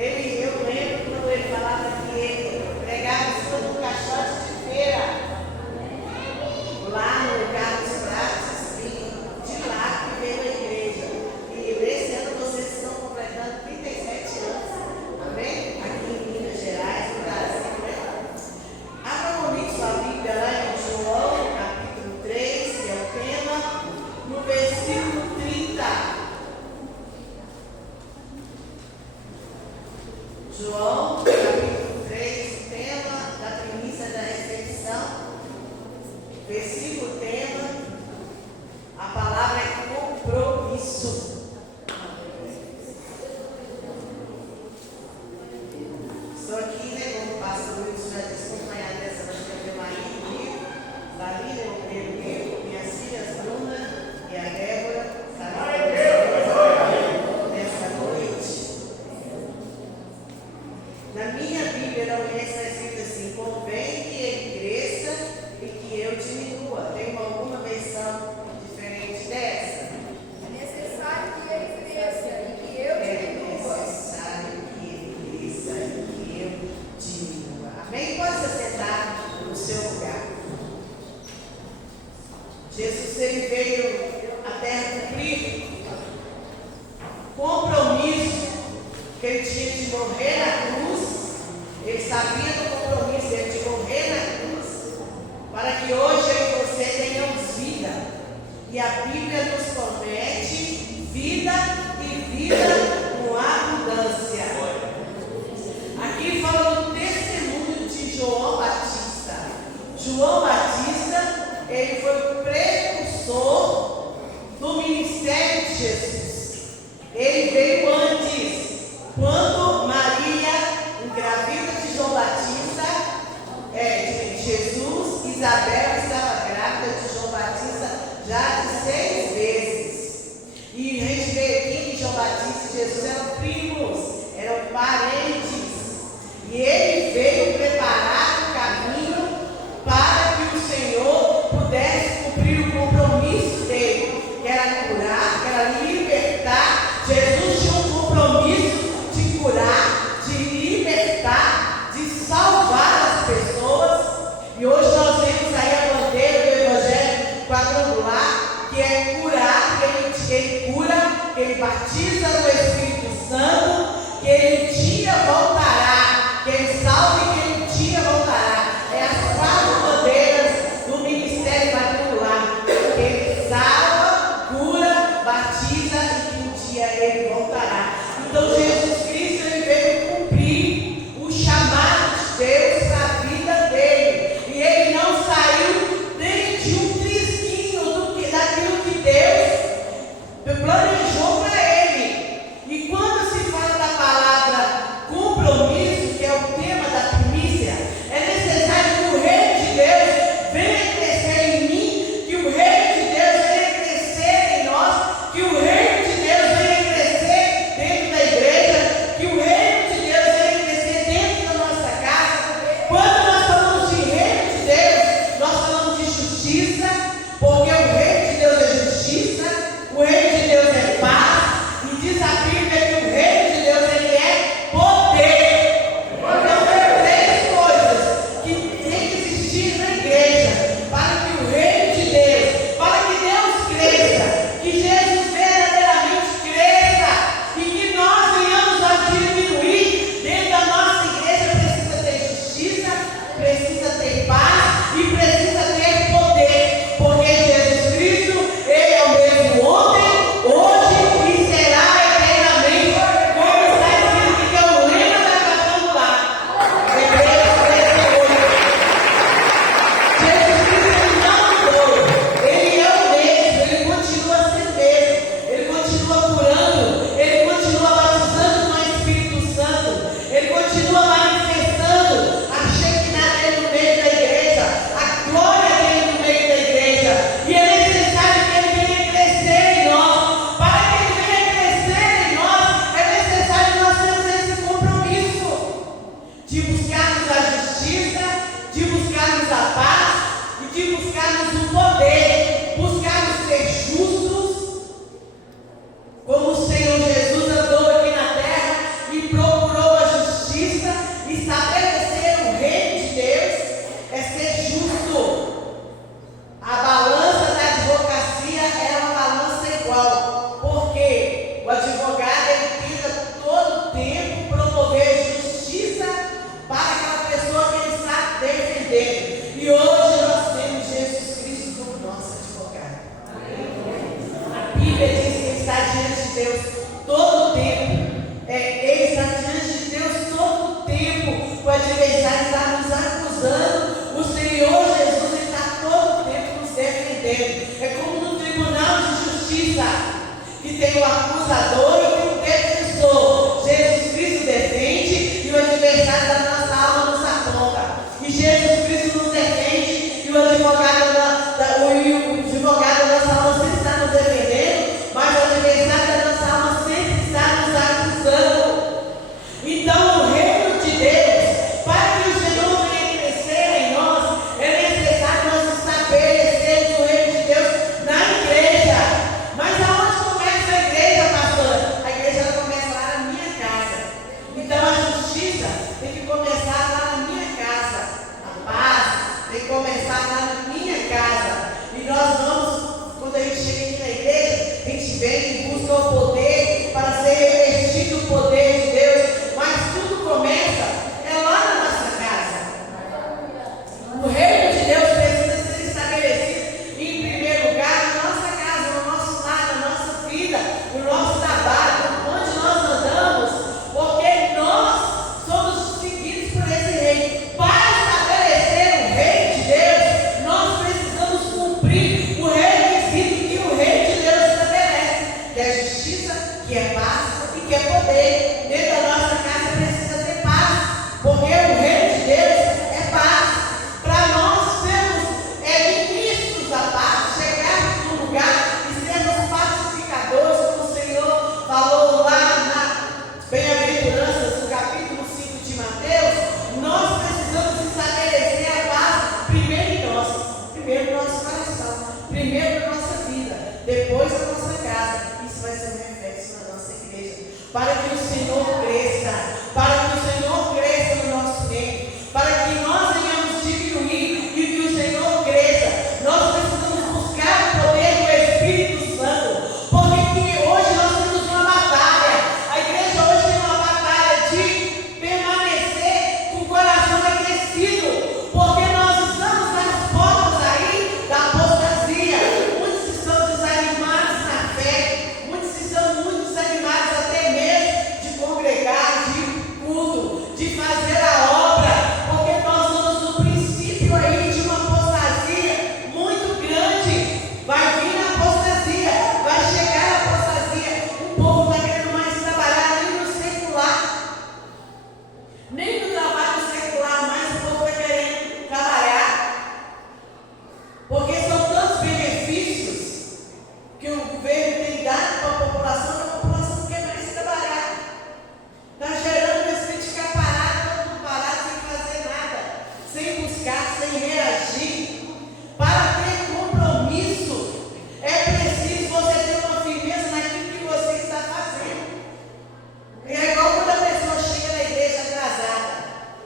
Eu lembro quando ele falava que ele pregava em cima de um caixote de feira, lá no Carlos Prates, de lá que veio a igreja. E esse ano vocês estão completando 37 anos, amém? Aqui em Minas Gerais, no Brasil, né? Abra comigo sua Bíblia lá em João, capítulo 3, que é o tema, no versículo 30. João, capítulo 3, o tema da premissa da recepção. Versículo tema, a palavra é compromisso. Estou aqui, né, como o pastor Wilson já disse, acompanhado dessa manhã de Maria comigo, Davi, né, o primeiro livro, minhas filhas Bruna e a Débora, nessa noite. Na minha Bíblia não está escrito assim: convém que ele cresça e que eu diminua. Tem alguma versão diferente dessa? É necessário que ele cresça e que eu diminua. É necessário que ele cresça e que eu diminua. Amém? Pode se sentar no seu lugar. Jesus, ele veio à terra cumprir compromisso que ele tinha de morrer na cruz. Ele sabia do compromisso dele de morrer na cruz, para que hoje eu e você tenhamos vida. E a Bíblia nos promete vida e vida com abundância. Aqui fala do testemunho de João Batista. João Batista, ele foi o precursor do ministério de Jesus. Ele veio antes, quando Maria engravida de João Batista, de Jesus, Isabel estava grávida de João Batista já de 6 vezes. E a gente vê aqui que João Batista e Jesus eram primos, eram parentes. E ele veio preparar o caminho para que o Senhor pudesse cumprir o compromisso dele, que era curar, que era libertar. Jesus tinha um compromisso de curar, de libertar, de salvar as pessoas. E hoje nós vemos aí a bandeira do Evangelho quadrangular, que é curar, que ele cura, que ele batiza no Espírito Santo, que ele um dia voltará, que ele salva e que ele um dia voltará. É as 4 bandeiras do ministério quadrangular, que ele salva, cura, batiza e que um dia ele voltará. Então Jesus Cristo, ele veio cumprir o chamado de Deus para a vida dele. E ele não saiu nem de um trisquinho daquilo que Deus planejou para ele. E quando se fala da palavra compromisso, Deus todo o tempo. Ele está diante de Deus todo o tempo. O adversário está nos acusando. O Senhor Jesus está todo o tempo nos defendendo. É como no tribunal de justiça, que tem o acusador e tem o defensor. Jesus Cristo defende e o adversário da nossa alma nos aponta. E Jesus Cristo nos defende e o advogado da nossa alma sempre está nos defendendo, mas o adversário da nossa alma sempre está nos acusando. Então o reino de Deus, para que o Senhor venha crescer em nós, é necessário nós estabelecermos o reino de Deus na igreja. Mas aonde começa a igreja, pastora? A igreja ela começa lá na minha casa. Então a justiça tem que começar lá na minha casa. A paz tem que começar lá na minha casa. E nós vamos, quando a gente chega aqui na igreja, a gente vem e busca o poder para ser revestido o poder de Deus. Mas tudo começa lá na nossa casa. O reino de Deus precisa ser estabelecido em primeiro lugar na nossa casa, no nosso lar, na nossa vida, no nosso trabalho, onde nós andamos, porque nós somos seguidos por esse reino. Para estabelecer o reino de Deus, nós precisamos cumprir o requisito que o reino de Deus estabelece, que é justiça, que é paz e que é poder. Dentro da nossa casa precisa ter paz, porque o reino de Deus é paz. Para nós sermos ministros da paz, chegarmos no lugar e sermos pacificadores, como o Senhor falou lá nas Bem-aventuranças, no capítulo 5 de Mateus, nós precisamos estabelecer a paz primeiro em nós, primeiro no nosso coração, primeiro na nossa vida, depois na nossa casa. Isso vai ser um reflexo na nossa igreja, para que o Senhor cresça, para que o Senhor cresça no nosso meio, para que nós venhamos diminuir e que o Senhor cresça. Nós precisamos buscar o poder do Espírito Santo, porque hoje nós temos uma batalha. A igreja hoje tem uma batalha de permanecer com o coração aquecido, porque nós estamos nas portas aí da apostasia. Muitos estão desanimados na fé, muitos estão muito desanimados até mesmo de congregar, de ir para o culto, de fazer a obra, porque nós estamos no princípio aí de uma apostasia muito grande. Vai vir a apostasia, vai chegar a apostasia. O povo está querendo mais trabalhar nem no secular, nem no trabalho secular, mas o povo está querendo trabalhar, porque são tantos benefícios que o governo tem dado para a população, que a população não quer mais trabalhar. Está gerando uma espécie de ficar parado, todo mundo parado, sem fazer nada, sem buscar, sem reagir. Para ter compromisso, é preciso você ter uma firmeza naquilo que você está fazendo. É igual quando a pessoa chega na igreja atrasada,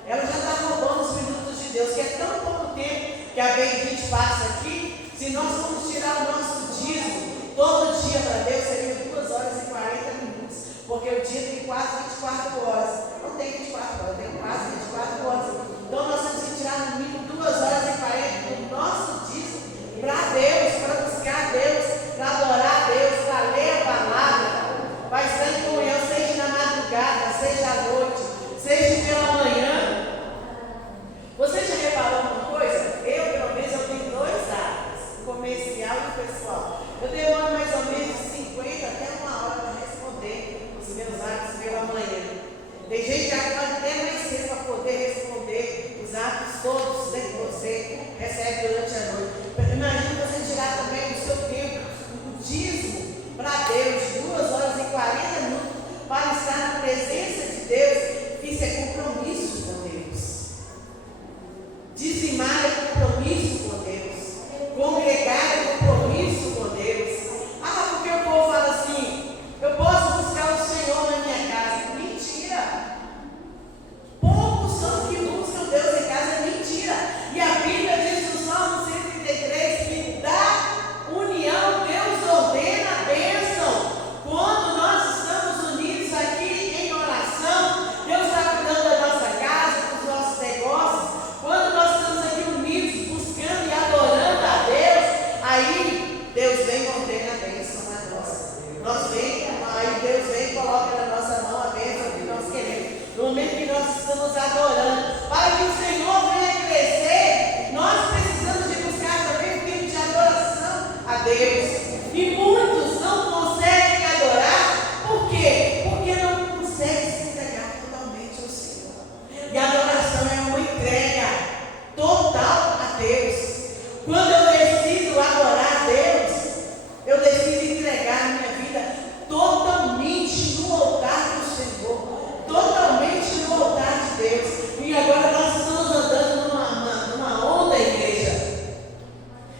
ela já está roubando os minutos de Deus, que é tão pouco tempo que a gente passa aqui. Se nós formos tirar o nosso dízimo todo dia para Deus, seria 2 horas e 40 minutos, porque o dia tem quase 24 horas. Não tem 24 horas, tem quase 24 horas. Então nós temos que tirar no mínimo 2 horas e 40 do nosso dízimo para Deus, para buscar Deus, para adorar Deus, para ler a palavra. Vai estar em comunhão, seja na madrugada, seja à noite, seja pela manhã. Você já reparou uma coisa? Eu, pelo menos, eu tenho 2 áreas, o comercial e o pessoal. Eu demoro mais ou menos 50 até 1 hora para responder os meus atos pela manhã. estamos adorando. Para que o Senhor venha crescer, nós precisamos de buscar também um tempo de adoração a Deus. E muitos não conseguem adorar, por quê? Porque não conseguem se entregar totalmente ao Senhor. E a adoração é uma entrega total a Deus. Quando eu decido adorar a Deus, eu decido entregar a minha vida totalmente no altar do Senhor, totalmente no altar de Deus. E agora nós estamos andando numa onda, igreja,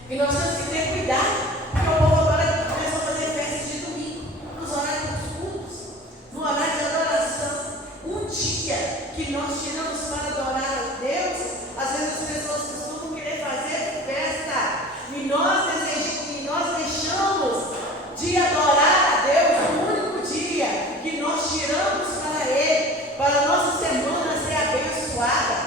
e nós temos que ter cuidado, porque o povo agora começa a fazer festa de domingo, nos horários dos cultos, no horário de adoração. Um dia que nós tiramos para adorar a Deus, às vezes as pessoas costumam querer fazer festa, e nós deixamos de adorar a Deus no único dia que nós tiramos para Ele, para a nossa semana ser abençoada,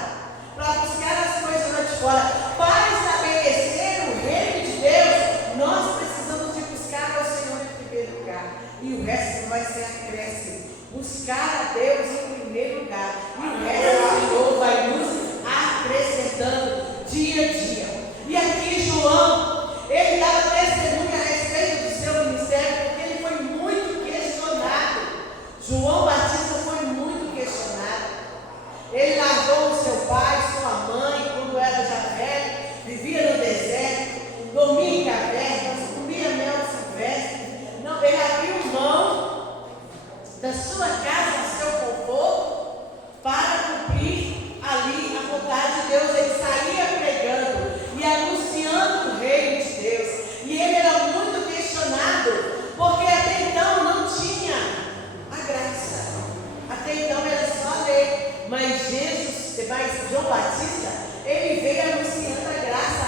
para buscar as coisas lá de fora, para estabelecer o reino de Deus. Nós precisamos de buscar ao Senhor em primeiro lugar, e o resto vai ser acréscimo. Buscar a Deus em primeiro lugar, e o resto o Senhor vai nos acrescentando dia a dia. E aqui João, ele dava testemunha a respeito do seu ministério, porque ele foi muito questionado. João Batista foi muito questionado. Ele largou o seu pai, sua mãe, quando era já velho, vivia no deserto, dormia em cavernas, comia mel silvestre. Não, ele abriu mão da sua casa, seu conforto, para cumprir ali a vontade de Deus. Ele saía pregando e anunciando o reino de Deus. E ele era muito questionado, porque até então não tinha a graça. Até então era só lei. Mas João Batista, ele veio anunciando a graça,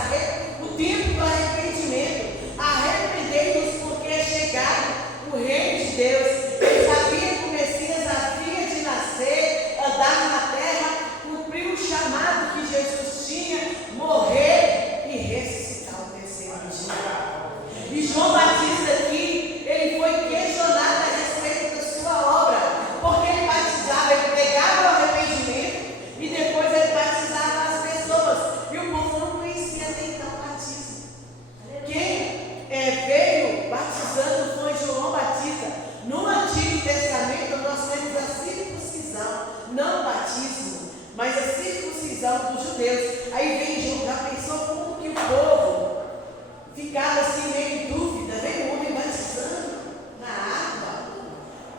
o tempo do arrependimento. Arrependei-vos, porque é chegado o reino de Deus. Ele sabia que o Messias havia de nascer, andar na terra, cumprir o chamado que Jesus tinha, morrer e ressuscitar o terceiro dia. E João Batista aqui, ele foi questionado a respeito da sua obra, porque ele batizava, ele pregava o arrependimento e depois ele batizava as pessoas. E o povo não conhecia até então o batismo. Quem veio batizando foi João Batista. No Antigo Testamento nós temos a circuncisão, não o batismo, mas a circuncisão dos judeus. Aí vem João, já pensou como que o povo ficava assim meio em dúvida, vem o homem batizando na água.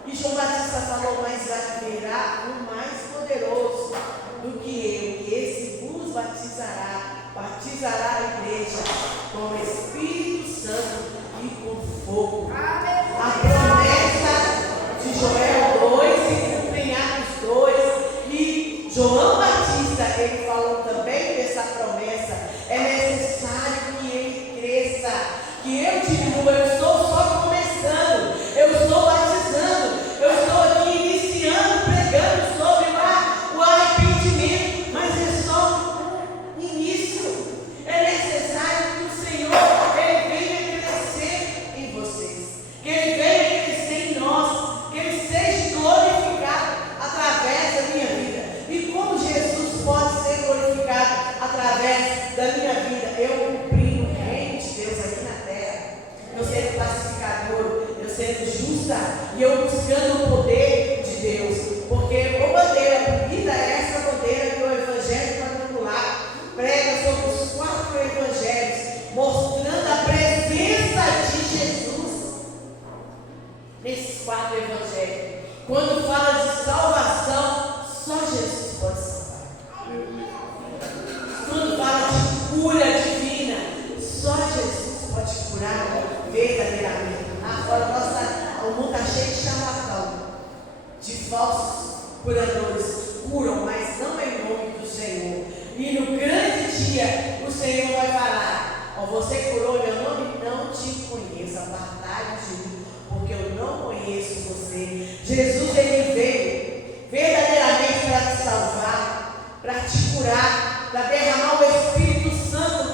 E João Batista falou, mas virá um mais poderoso do que eu, e esse vos batizará a igreja com o Espírito Santo e com fogo. A promessa de Joel 2 e cumprem Atos 2. E João Batista, ele falou também dessa promessa. É necessário que ele cresça, que eu diminua. Eu estou só começando, eu estou batizando, eu estou aqui iniciando, pregando sobre o arrependimento, mas é só um início. É necessário que o Senhor, ele venha crescer em vocês, que ele venha crescer em nós, que ele seja glorificado através da minha vida. E como Jesus pode ser glorificado através da minha vida? Eu cumprindo o reino de Deus aqui na terra, eu sendo pacificador, eu sendo justa, e eu buscando o poder de Deus, porque a bandeira bonita é essa bandeira que o Evangelho quadrangular prega sobre os 4 evangelhos, mostrando a presença de Jesus nesses 4 evangelhos. Quando fala de salvação, só Jesus pode salvar. Quando fala de cura divina, só Jesus pode curar verdadeiramente. Agora o mundo está cheio de charlatão, de falsos curadores. Curam, mas não em nome do Senhor. E no grande dia, o Senhor vai falar: ó, você curou meu nome? Não te conheço, apartai de mim, porque eu não conheço você. Jesus, ele veio verdadeiramente para te salvar, para te curar, para derramar o Espírito Santo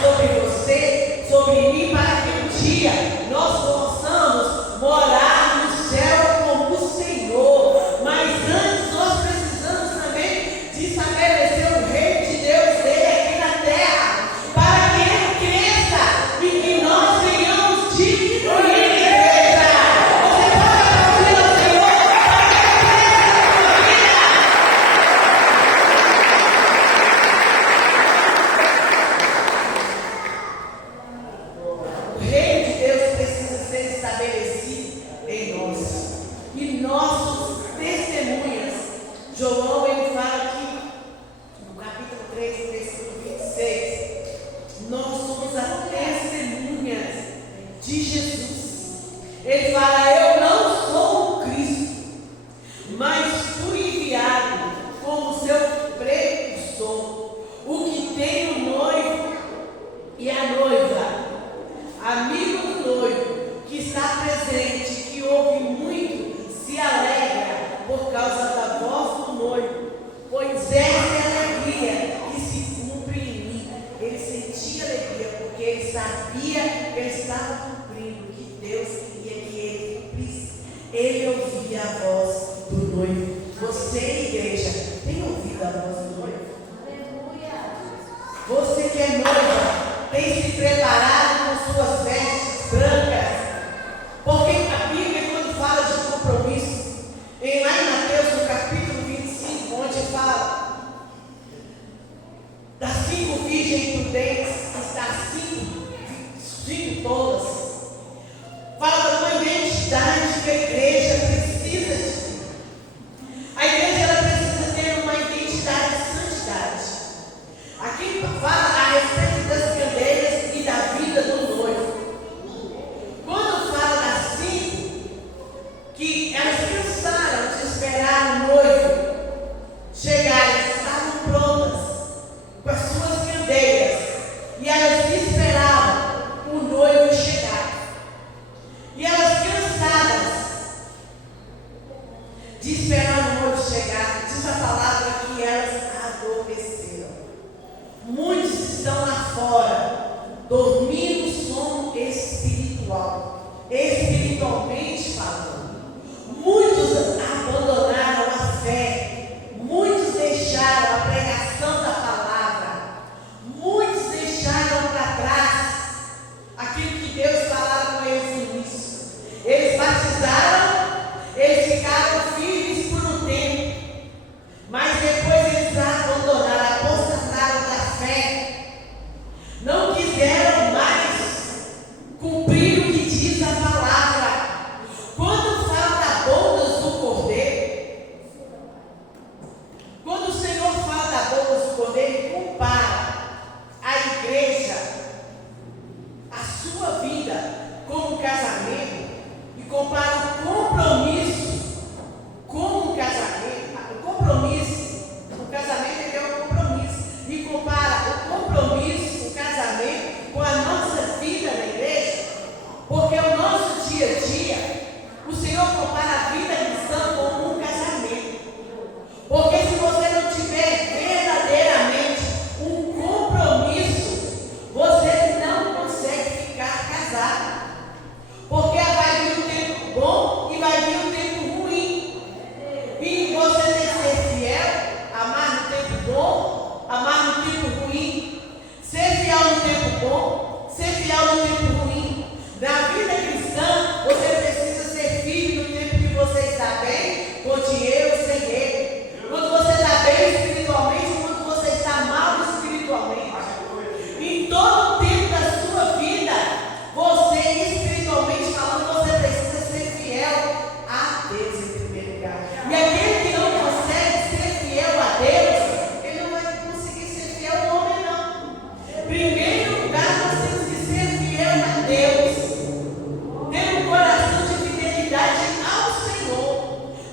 sobre você, sobre mim, para que um dia nós possamos morar no céu como o Senhor. Mas antes nós precisamos também João, ele fala aqui, no capítulo 3, no versículo 26, nós somos as testemunhas de Jesus. Ele fala, eu não sou o Cristo, mas fui enviado como seu precursor, o que tem o noivo e a noiva, amigo do noivo, que está presente, que ouve muito, se alegra por causa da voz do noivo, pois essa é a alegria que se cumpre em mim. Ele sentia alegria porque ele sabia que ele estava cumprindo o que Deus queria que ele cumprisse. Ele ouvia a voz do noivo. Você, igreja, tem ouvido a voz do noivo? Aleluia! Você que é noiva, tem se preparado com suas vestes brancas? Porque a Bíblia, quando fala de compromisso, lá em Mateus, no capítulo 25, onde fala das 5 virgens prudentes, das 5 todas, fala de uma identidade que a igreja precisa de. A igreja ela precisa ter uma identidade de santidade. Aqui fala a respeito das candeias e da vida do noivo. Quando fala das 5, que elas cansaram de esperar o noivo chegar, elas estavam prontas com as suas candeias e elas esperavam o noivo chegar. E elas cansadas de esperar o noivo chegar, diz a palavra que elas adormeceram. Muitos estão lá fora, dormindo sono espiritual, espiritualmente falando. Muitos abandonaram a fé, muitos deixaram a pregação da palavra, muitos deixaram para trás aquilo que Deus falava com eles no início. Eles batizaram, eles ficaram firmes por um tempo, mas depois eles abandonaram, apostataram da fé, não quiseram mais cumprir o que diz a palavra. Quando fala da bodas do cordeiro, quando o Senhor fala da bodas do cordeiro, ele compara a igreja, a sua vida, como um casamento, e compara o compromisso com um casamento. O casamento é um compromisso, e compara o compromisso, o casamento, com a nossa vida na igreja, porque o nosso dia a dia, o Senhor compara a vida cristã como um casamento. Porque se você não tiver verdadeiramente um compromisso, você não consegue ficar casado. Porque vai vir um tempo bom e vai vir um tempo ruim. E você tem que ser fiel, amar no tempo bom, amar no tempo ruim. Ser fiel no tempo bom, ser fiel no tempo ruim. Na vida cristã, você precisa ser firme no tempo que você está bem, com dinheiro, sem ele. Quando você está bem espiritualmente, quando você está mal espiritualmente. Em todo o tempo da sua vida, você espiritualmente falando, você precisa ser fiel a Deus em primeiro lugar. E aquele que não consegue ser fiel a Deus, ele não vai conseguir ser fiel ao homem, não. Em primeiro lugar, nós temos que ser fiel a Deus. Ter um coração de fidelidade ao Senhor,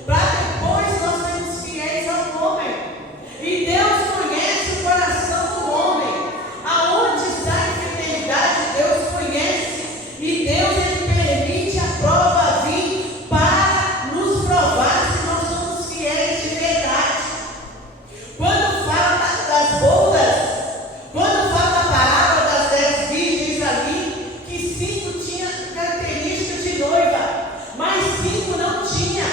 para depois nós sermos fiéis ao homem. E Deus conhece o coração do homem. Aonde está a infidelidade, Deus conhece. E Deus ele permite a prova vir para nos provar se nós somos fiéis de verdade. Quando fala das bodas, quando fala da parábola das 10 virgens ali, que 5 tinham características de noiva, mas 5 não tinha,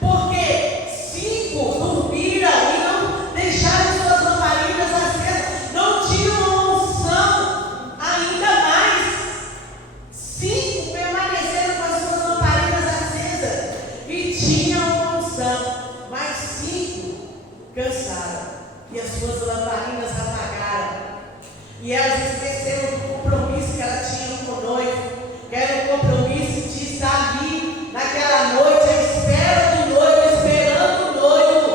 porque 5 dormiram e não deixaram suas lamparinas acesas, não tinham uma unção ainda mais. 5 permaneceram com as suas lamparinas acesas e tinham uma unção, mas 5 cansaram e as suas lamparinas apagaram. E elas esqueceram do compromisso que ela tinha com o noivo, que era o compromisso de estar ali naquela noite, à espera do noivo, esperando o noivo.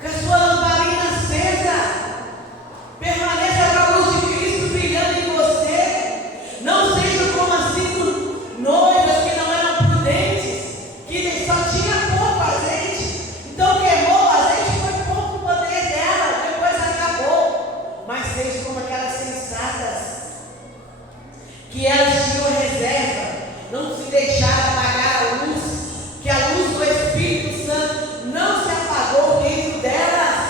Com a sua lamparina acesa, permaneça com a luz de Cristo brilhando em você. Não seja como as 5 noivas que não eram prudentes, que só tinha pouco azeite. Então queimou o azeite, foi pouco o poder dela, depois acabou. Mas seja como aquelas sensatas, que elas tinham reserva, não se deixaram apagar a luz, que a luz do Espírito Santo não se apagou dentro delas,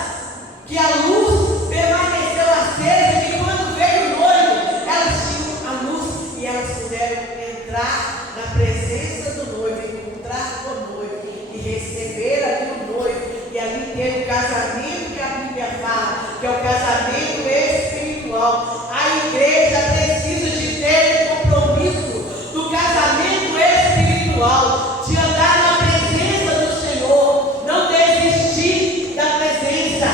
que a luz permaneceu acesa, que quando veio o noivo, elas tinham a luz e elas puderam entrar na presença do noivo, encontrar com o noivo e receber ali o noivo, e ali ter o casamento que a Bíblia fala, que é o casamento espiritual. A igreja precisa de ter o compromisso do casamento espiritual, de andar na presença do Senhor, não desistir da presença,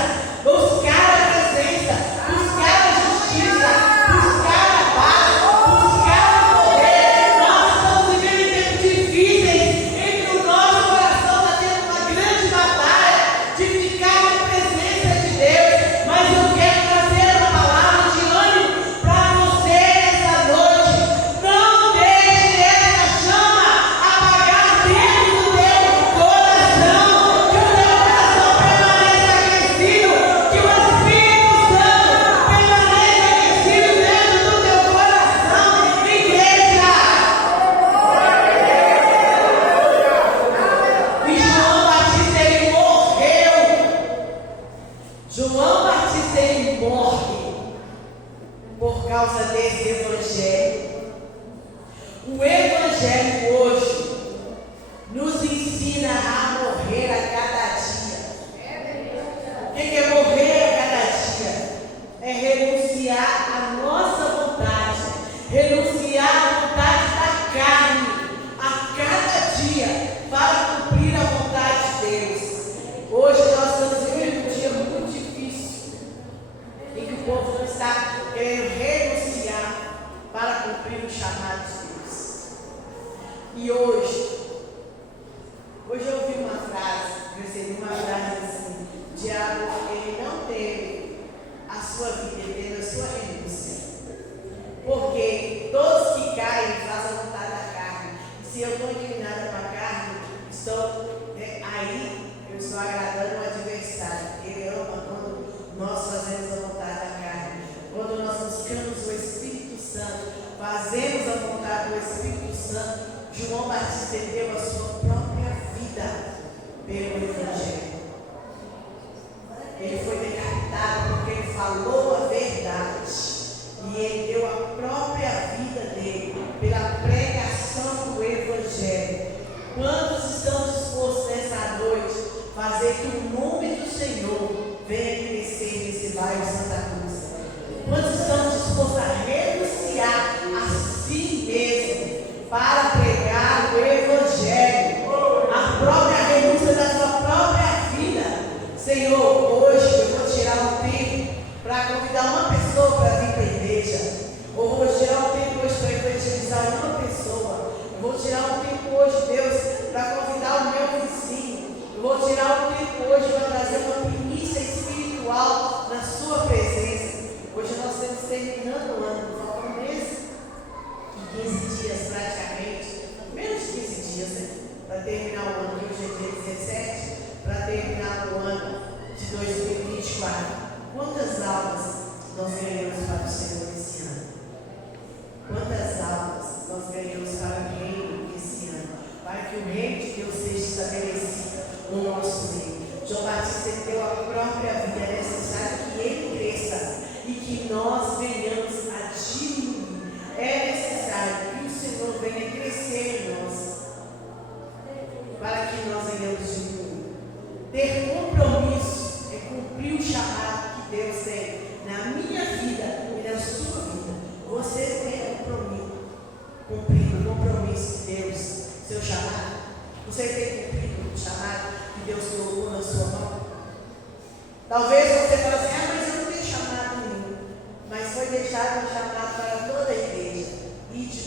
buscar a presença, buscar a justiça, buscar a paz, buscar o poder. Nós estamos vivendo em tempos difíceis, em que o nosso coração está tendo uma grande batalha de ficar na presença de Deus, mas eu quero trazer uma palavra de ânimo para você nessa noite. Não deixe essa chama apagar dentro do teu coração, que o teu coração permaneça aquecido, que o Espírito Santo permaneça aquecido dentro do teu coração, igreja. E João Batista, ele morreu. João Batista, ele morre por causa desse evangelho. O evangelho hoje nos ensina a morrer a cada dia. O que é morrer a cada dia? É renunciar à nossa vontade, renunciar à vontade da carne a cada dia para cumprir a vontade de Deus. Hoje nós estamos vivendo um dia muito difícil, em que o povo não está querendo renunciar para cumprir o chamado de Deus. E hoje eu ouvi uma frase, recebi uma frase assim: o diabo, ele não teve a sua vida, ele teve a sua renúncia. Porque todos que caem fazem a vontade da carne. E se eu estou inclinada para a carne, aí eu estou agradando o adversário. Ele ama quando nós fazemos a vontade da carne. Quando nós buscamos o Espírito Santo, fazemos a vontade do Espírito Santo. João Batista deu a sua própria vida pelo Evangelho. Ele foi decapitado porque ele falou a verdade. E ele deu a própria vida dele pela pregação do Evangelho. Quantos estão dispostos nessa noite a fazer que o nome do Senhor venha crescer nesse bairro Santa Cruz? Quantos estão dispostos a renunciar a si mesmo para pregar o Evangelho? A própria renúncia da sua própria vida. Senhor, hoje eu vou tirar um tempo para convidar uma pessoa para vir para a igreja. Ou vou tirar um tempo hoje para evangelizar uma pessoa. Eu vou tirar um tempo hoje, Deus, para convidar o meu vizinho. Eu vou tirar um tempo hoje para trazer uma primícia espiritual na sua presença. Hoje nós estamos terminando o ano, falta um mês e 15 dias praticamente, menos de 15 dias, né? Para terminar o ano, que hoje é dia 17, para terminar o ano de 2024. Quantas almas nós ganhamos para o Senhor esse ano? Quantas almas nós ganhamos para o reino esse ano? Para que o reino de Deus seja estabelecido no nosso meio. João Batista deu a própria vida, é necessário que ele cresça e que nós venhamos a diminuir. É necessário que o Senhor venha crescer em nós, para que nós venhamos diminuir. Ter compromisso é cumprir o chamado que Deus tem na minha vida e na sua vida. Você tem compromisso, cumprido o compromisso de Deus, seu chamado. Você tem cumprido o chamado que Deus colocou na sua mão. Talvez você fale assim: mas eu não tenho chamado nenhum. Mas foi deixado um chamado para toda a igreja. E de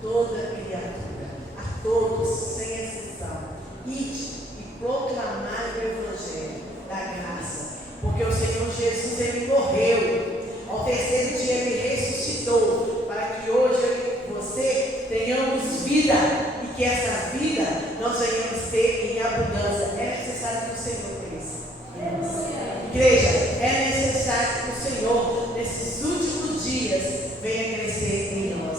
toda criatura, a todos, sem exceção. Ide e proclamai o Evangelho da graça, porque o Senhor Jesus, Ele morreu, ao terceiro dia Ele ressuscitou, para que hoje eu e você tenhamos vida, e que essa vida nós venhamos ter em abundância. É necessário que o Senhor cresça. Igreja, é necessário que o Senhor, nesses últimos dias, venha crescer em nós.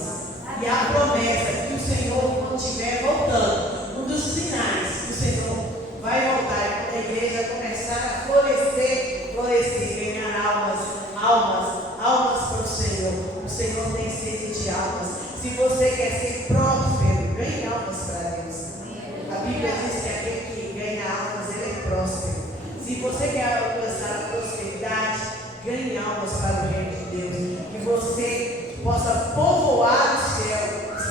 E a promessa que o Senhor, quando estiver voltando, um dos sinais que o Senhor vai voltar, quando a igreja começar a florescer, ganhar almas para o Senhor. O Senhor tem sede de almas. Se você quer ser próspero, ganhe almas para Deus. A Bíblia diz que aquele que ganha almas, ele é próspero. Se você quer alcançar a prosperidade, ganhe almas para o reino de Deus. Que você possa povoar o céu,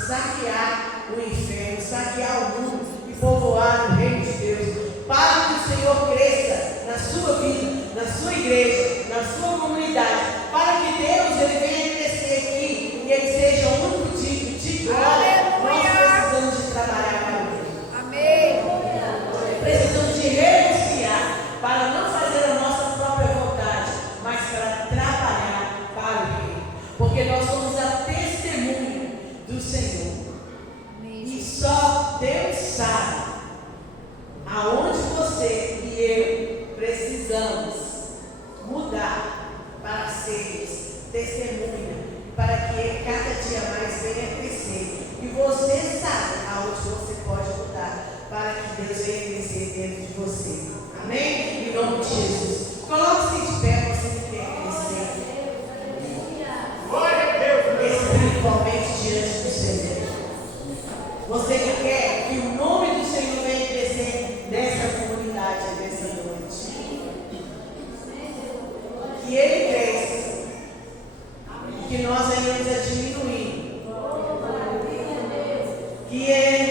saquear o inferno, saquear o mundo e povoar o reino de Deus. Para que o Senhor cresça na sua vida, na sua igreja, na sua comunidade. Para que Deus ele venha crescer aqui e Ele seja o único digno de glória. Nós precisamos de trabalhar para o reino. Amém. Precisamos de renunciar para não fazer a nossa própria vontade, mas para trabalhar para o reino. Porque nós somos a testemunha do Senhor. E só Deus sabe aonde você e eu precisamos mudar para sermos testemunha, para que cada dia mais venha crescer. E você sabe aonde você pode mudar, para que Deus venha crescer dentro de você. Amém? Em nome de Jesus. Coloque-se de pé, você que quer crescer. Glória a Deus. Espiritualmente diante do Senhor. Você que quer que o nome do Senhor venha crescer nessa comunidade, nessa noite. Que Ele cresça. E que nós venhamos a diminuir. Que Ele